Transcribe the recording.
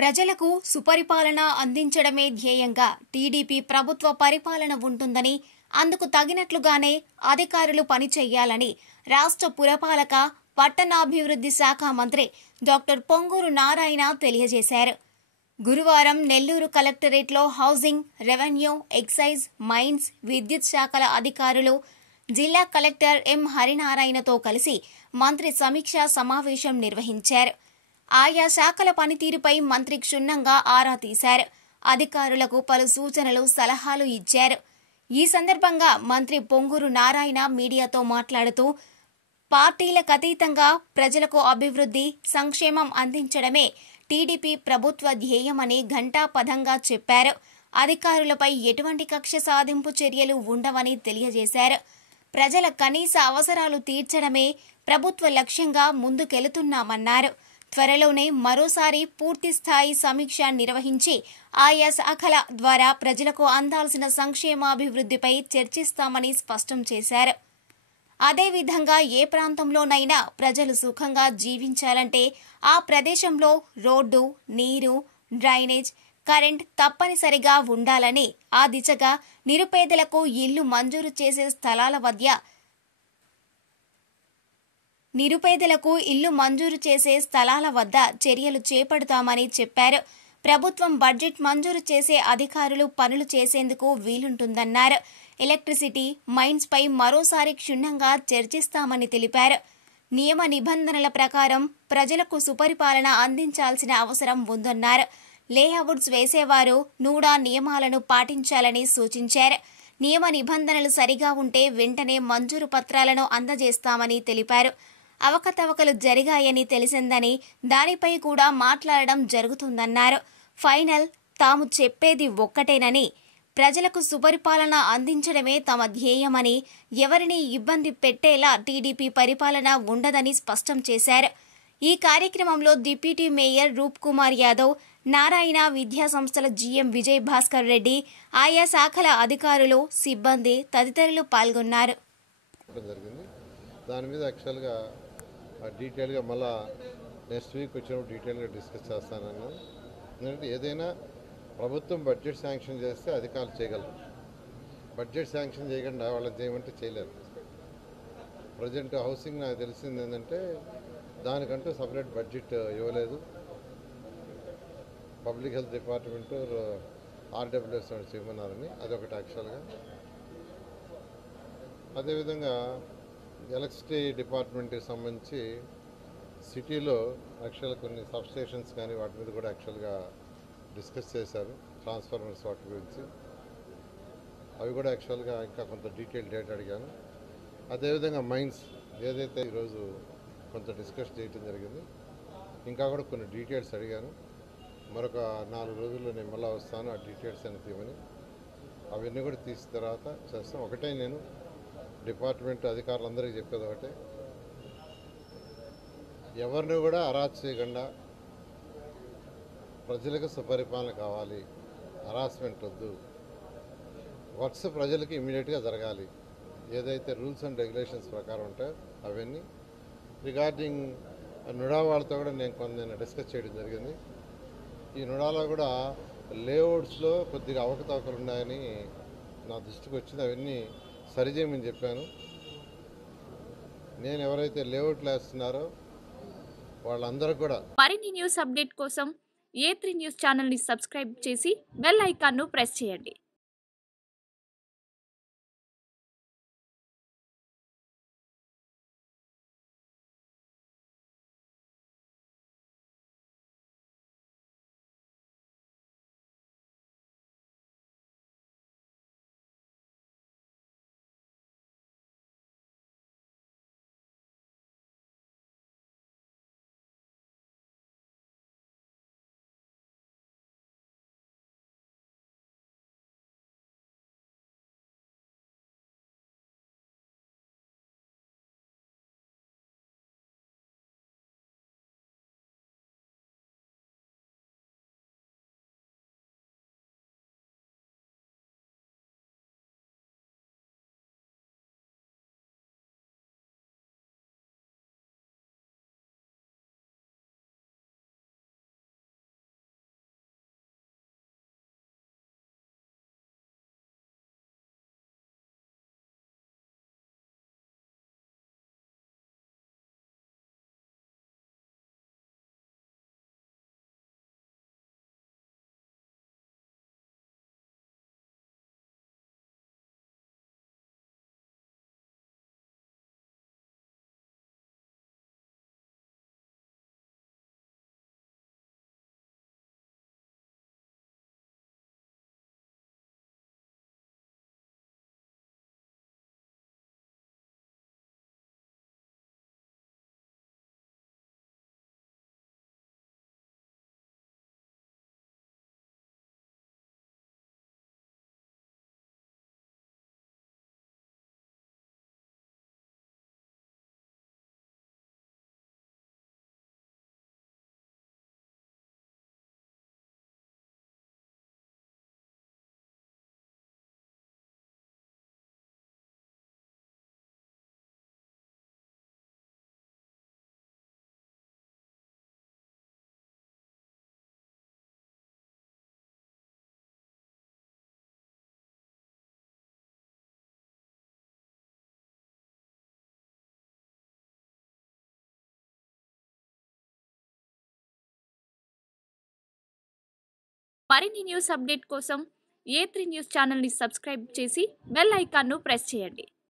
ప్రజలకు సుపరిపాలన అందించడమే ధ్యేయంగా టీడీపీ ప్రభుత్వ పరిపాలన ఉంటుందని, అందుకు తగినట్లుగానే అధికారులు పనిచేయాలని రాష్ట్ర పురపాలక, పట్టణాభివృద్ధి శాఖ మంత్రి డాక్టర్ పొంగూరు నారాయణ తెలియజేశారు. గురువారం నెల్లూరు కలెక్టరేట్లో హౌసింగ్, రెవెన్యూ, ఎక్సైజ్, మైన్స్, విద్యుత్ శాఖల అధికారులు, జిల్లా కలెక్టర్ ఎం హరినారాయణతో కలిసి మంత్రి సమీక్షా సమావేశం నిర్వహించారు. ఆయా శాఖల పనితీరుపై మంత్రి క్షుణ్ణంగా ఆరా తీశారు. అధికారులకు పలు సూచనలు, సలహాలు ఇచ్చారు. ఈ సందర్భంగా మంత్రి పొంగూరు నారాయణ మీడియాతో మాట్లాడుతూ, పార్టీలకు అతీతంగా ప్రజలకు అభివృద్ధి, సంక్షేమం అందించడమే టీడీపీ ప్రభుత్వ ధ్యేయమని ఘంటాపథంగా చెప్పారు. అధికారులపై ఎటువంటి కక్ష సాధింపు చర్యలు ఉండవని తెలియజేశారు. ప్రజల కనీస అవసరాలు తీర్చడమే ప్రభుత్వ లక్ష్యంగా ముందుకెళుతున్నామన్నారు. త్వరలోనే మరోసారి పూర్తిస్థాయి సమీక్ష నిర్వహించి ఆయా శాఖల ద్వారా ప్రజలకు అందాల్సిన సంక్షేమాభివృద్ధిపై చర్చిస్తామని స్పష్టం చేశారు. అదేవిధంగా ఏ ప్రాంతంలోనైనా ప్రజలు సుఖంగా జీవించాలంటే ఆ ప్రదేశంలో రోడ్డు, నీరు, డ్రైనేజ్, కరెంట్ తప్పనిసరిగా ఉండాలని, ఆ దిశగా నిరుపేదలకు ఇల్లు మంజూరు చేసే స్థలాల వద్ద చర్యలు చేపడతామని చెప్పారు. ప్రభుత్వం బడ్జెట్ మంజూరు చేసే అధికారులు పనులు చేసేందుకు వీలుంటుందన్నారు. ఎలక్ట్రిసిటీ, మైన్స్ పై మరోసారి క్షుణ్ణంగా చర్చిస్తామని తెలిపారు. నియమ నిబంధనల ప్రకారం ప్రజలకు సుపరిపాలన అందించాల్సిన అవసరం ఉందన్నారు. లేఅవుట్స్ వేసేవారు నూడా నియమాలను పాటించాలని సూచించారు. నియమ నిబంధనలు సరిగా ఉంటే వెంటనే మంజూరు పత్రాలను అందజేస్తామని తెలిపారు. అవకతవకలు జరిగాయని తెలిసిందని, దానిపై కూడా మాట్లాడడం జరుగుతుందన్నారు. ఫైనల్ తాము చెప్పేది ఒక్కటేనని, ప్రజలకు సుపరిపాలన అందించడమే తమ ధ్యేయమని, ఎవరిని ఇబ్బంది పెట్టేలా టీడీపీ పరిపాలన ఉండదని స్పష్టం చేశారు. ఈ కార్యక్రమంలో డిప్యూటీ మేయర్ రూప్ కుమార్ యాదవ్, నారాయణ విద్యా సంస్థల జీఎం విజయ్ భాస్కర్ రెడ్డి, ఆయా శాఖల అధికారులు, సిబ్బంది తదితరులు పాల్గొన్నారు. దాని మీద యాక్చువల్గా డీటెయిల్గా మళ్ళా నెక్స్ట్ వీక్ వచ్చినప్పుడు డీటెయిల్గా డిస్కస్ చేస్తానన్నాను. ఎందుకంటే ఏదైనా ప్రభుత్వం బడ్జెట్ శాంక్షన్ చేస్తే అధికారులు చేయగలరు. బడ్జెట్ శాంక్షన్ చేయకుండా వాళ్ళని చేయమంటే చేయలేరు. ప్రజెంట్ హౌసింగ్ నాకు తెలిసింది ఏంటంటే దానికంటూ సపరేట్ బడ్జెట్ ఇవ్వలేదు. పబ్లిక్ హెల్త్ డిపార్ట్మెంటు ఆర్డబ్ల్యూఎస్ చేయమన్నారని, అదొకటి యాక్చువల్గా. అదేవిధంగా ఎలక్ట్రిసిటీ డిపార్ట్మెంట్కి సంబంధించి సిటీలో యాక్చువల్గా కొన్ని సబ్స్టేషన్స్ కానీ వాటి మీద కూడా యాక్చువల్గా డిస్కస్ చేశారు. ట్రాన్స్ఫార్మర్స్ వాటి గురించి అవి కూడా యాక్చువల్గా ఇంకా కొంత డీటెయిల్ డేటా అడిగాను. అదేవిధంగా మైన్స్ ఏదైతే ఈరోజు కొంత డిస్కస్ చేయడం జరిగింది, ఇంకా కూడా కొన్ని డీటెయిల్స్ అడిగాను. మరొక 4 రోజుల్లో నేను మళ్ళీ వస్తాను, ఆ డీటెయిల్స్ అని తీయమని. అవన్నీ కూడా తీసిన తర్వాత చేస్తాం. ఒకటే నేను డిపార్ట్మెంట్ అధికారులందరికీ చెప్పేది ఒకటే, ఎవరిని కూడా అరాచ్ చేయకుండా ప్రజలకు సుపరిపాలన కావాలి, హరాస్మెంట్ వద్దు, వర్క్స్ ప్రజలకి ఇమీడియట్గా జరగాలి. ఏదైతే రూల్స్ అండ్ రెగ్యులేషన్స్ ప్రకారం ఉంటాయో అవన్నీ. రిగార్డింగ్ నుడా వాళ్ళతో కూడా నేను డిస్కస్ చేయడం జరిగింది. ఈ నుడాలో కూడా లేఅవుట్స్లో కొద్దిగా అవకతవకలు ఉన్నాయని నా దృష్టికి వచ్చింది. అవన్నీ సరిచేయమని చెప్పాను. నేను ఎవరైతే లేఅవుట్లు వేస్తున్నారో వాళ్ళందరూ కూడా. మరిన్ని న్యూస్ అప్డేట్ కోసం A3 న్యూస్ ఛానల్ని సబ్స్క్రైబ్ చేసి బెల్ ఐకాన్ను ప్రెస్ చేయండి. మరిన్ని న్యూస్ అప్డేట్ కోసం A3 న్యూస్ ఛానల్ని సబ్స్క్రైబ్ చేసి బెల్ ఐకాన్ను ప్రెస్ చేయండి.